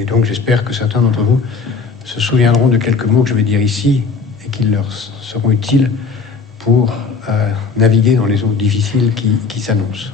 Et donc j'espère que certains d'entre vous se souviendront de quelques mots que je vais dire ici et qu'ils leur seront utiles pour naviguer dans les eaux difficiles qui s'annoncent.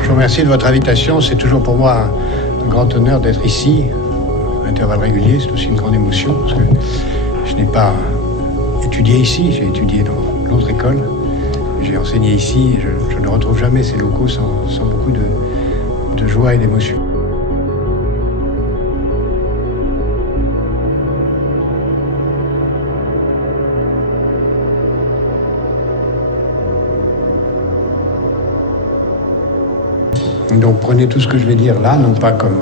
Je vous remercie de votre invitation. C'est toujours pour moi un grand honneur d'être ici, à intervalles réguliers. C'est aussi une grande émotion, parce que je n'ai pas étudié ici, j'ai étudié dans l'autre école. J'ai enseigné ici, et je ne retrouve jamais ces locaux sans beaucoup de joie et d'émotion. Donc prenez tout ce que je vais dire là, non pas comme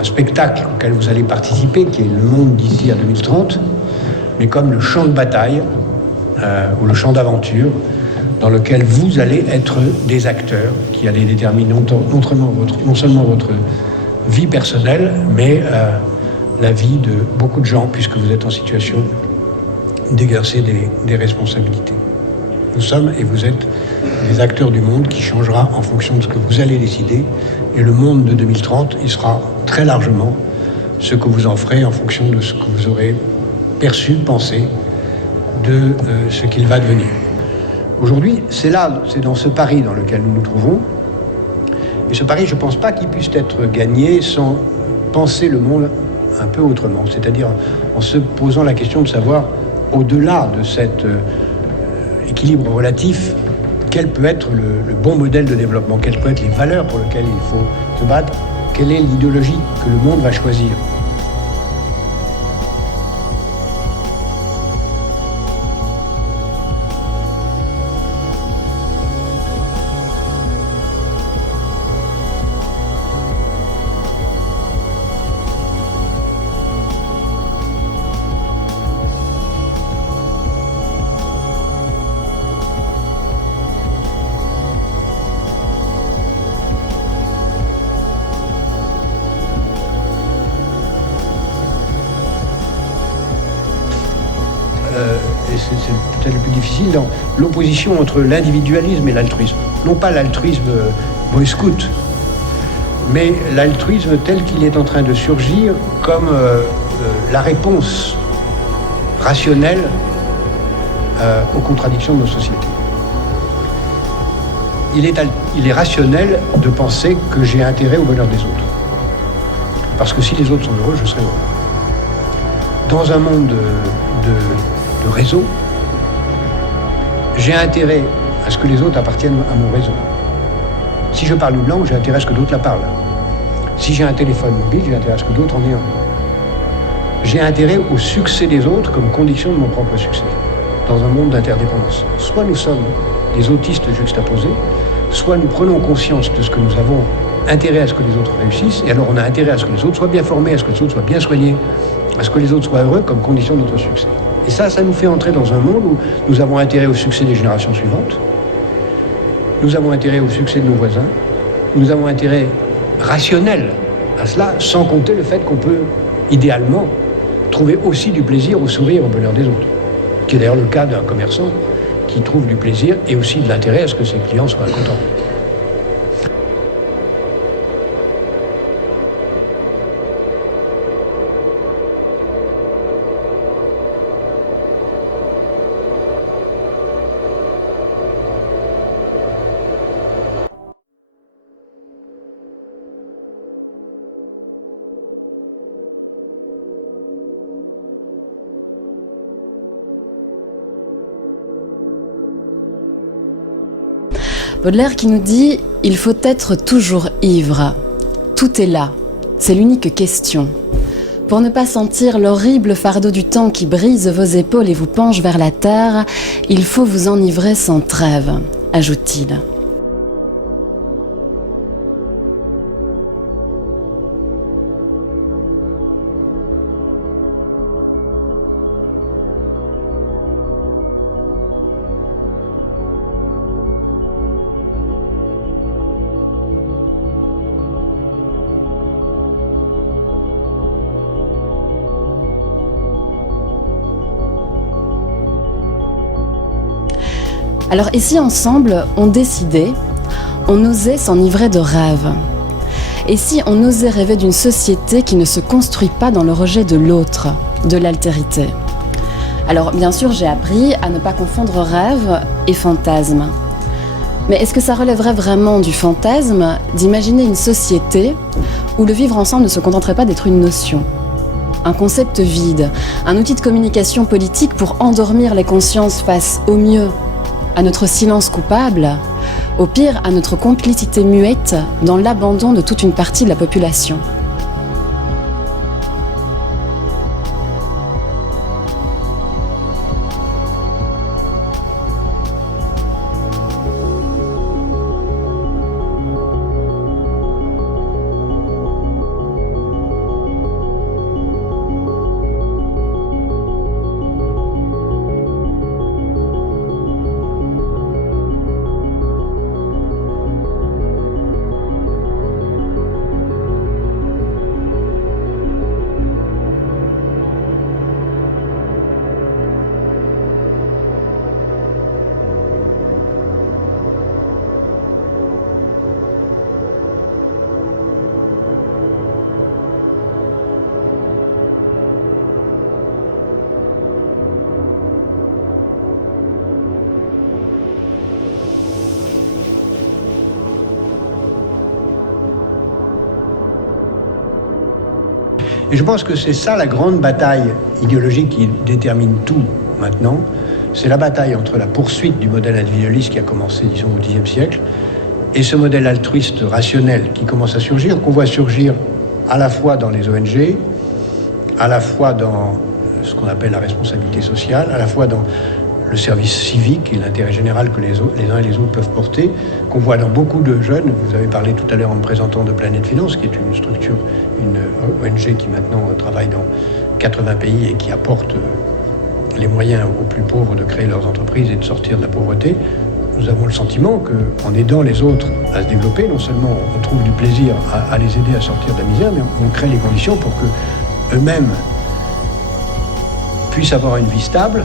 un spectacle auquel vous allez participer, qui est le monde d'ici à 2030, mais comme le champ de bataille ou le champ d'aventure dans lequel vous allez être des acteurs qui allez déterminer non seulement votre vie personnelle, mais la vie de beaucoup de gens, puisque vous êtes en situation d'exercer des responsabilités. Nous sommes et vous êtes des acteurs du monde qui changera en fonction de ce que vous allez décider. Et le monde de 2030, il sera très largement ce que vous en ferez en fonction de ce que vous aurez perçu, pensé de ce qu'il va devenir. Aujourd'hui, c'est dans ce pari dans lequel nous nous trouvons. Et ce pari, je ne pense pas qu'il puisse être gagné sans penser le monde un peu autrement. C'est-à-dire en se posant la question de savoir, au-delà de cet équilibre relatif, quel peut être le bon modèle de développement, quelles peuvent être les valeurs pour lesquelles il faut se battre, quelle est l'idéologie que le monde va choisir. Et c'est peut-être le plus difficile, dans l'opposition entre l'individualisme et l'altruisme. Non pas l'altruisme boy scout, mais l'altruisme tel qu'il est en train de surgir comme la réponse rationnelle aux contradictions de nos sociétés. il est rationnel de penser que j'ai intérêt au bonheur des autres. Parce que si les autres sont heureux, je serai heureux. Dans un monde de réseau, j'ai intérêt à ce que les autres appartiennent à mon réseau. Si je parle une langue, j'ai intérêt à ce que d'autres la parlent. Si j'ai un téléphone mobile, j'ai intérêt à ce que d'autres en aient un. J'ai intérêt au succès des autres comme condition de mon propre succès, dans un monde d'interdépendance. Soit nous sommes des autistes juxtaposés, soit nous prenons conscience de ce que nous avons intérêt à ce que les autres réussissent, et alors on a intérêt à ce que les autres soient bien formés, à ce que les autres soient bien soignés, à ce que les autres soient heureux comme condition de notre succès. Et ça nous fait entrer dans un monde où nous avons intérêt au succès des générations suivantes, nous avons intérêt au succès de nos voisins, nous avons intérêt rationnel à cela, sans compter le fait qu'on peut, idéalement, trouver aussi du plaisir au sourire, au bonheur des autres. Qui est d'ailleurs le cas d'un commerçant qui trouve du plaisir et aussi de l'intérêt à ce que ses clients soient contents. Baudelaire qui nous dit « Il faut être toujours ivre. Tout est là. C'est l'unique question. Pour ne pas sentir l'horrible fardeau du temps qui brise vos épaules et vous penche vers la terre, il faut vous enivrer sans trêve », ajoute-t-il. Alors, et si ensemble, on décidait, on osait s'enivrer de rêves? Et si on osait rêver d'une société qui ne se construit pas dans le rejet de l'autre, de l'altérité? Alors, bien sûr, j'ai appris à ne pas confondre rêve et fantasme. Mais est-ce que ça relèverait vraiment du fantasme d'imaginer une société où le vivre ensemble ne se contenterait pas d'être une notion? Un concept vide, un outil de communication politique pour endormir les consciences face au mieux à notre silence coupable, au pire à notre complicité muette dans l'abandon de toute une partie de la population. Et je pense que c'est ça la grande bataille idéologique qui détermine tout maintenant. C'est la bataille entre la poursuite du modèle individualiste qui a commencé, disons, au Xe siècle, et ce modèle altruiste rationnel qui commence à surgir, qu'on voit surgir à la fois dans les ONG, à la fois dans ce qu'on appelle la responsabilité sociale, à la fois dans le service civique et l'intérêt général que les uns et les autres peuvent porter, qu'on voit dans beaucoup de jeunes. Vous avez parlé tout à l'heure en me présentant de Planète Finance, qui est une structure, une ONG qui maintenant travaille dans 80 pays et qui apporte les moyens aux plus pauvres de créer leurs entreprises et de sortir de la pauvreté. Nous avons le sentiment qu'en aidant les autres à se développer, non seulement on trouve du plaisir à les aider à sortir de la misère, mais on crée les conditions pour qu'eux-mêmes puissent avoir une vie stable,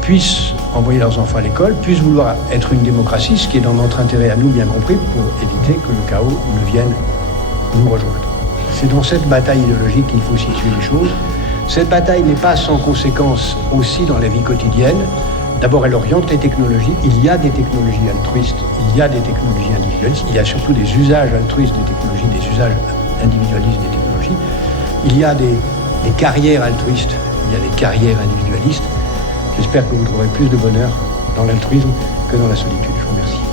puissent envoyer leurs enfants à l'école, puissent vouloir être une démocratie, ce qui est dans notre intérêt à nous, bien compris, pour éviter que le chaos ne vienne nous rejoindre. C'est dans cette bataille idéologique qu'il faut situer les choses. Cette bataille n'est pas sans conséquence aussi dans la vie quotidienne, D'abord, elle oriente les technologies. Il y a des technologies altruistes, il y a des technologies individualistes, il y a surtout des usages altruistes des technologies, des usages individualistes des technologies. Il y a des carrières altruistes, il y a des carrières individualistes. J'espère que vous trouverez plus de bonheur dans l'altruisme que dans la solitude. Je vous remercie.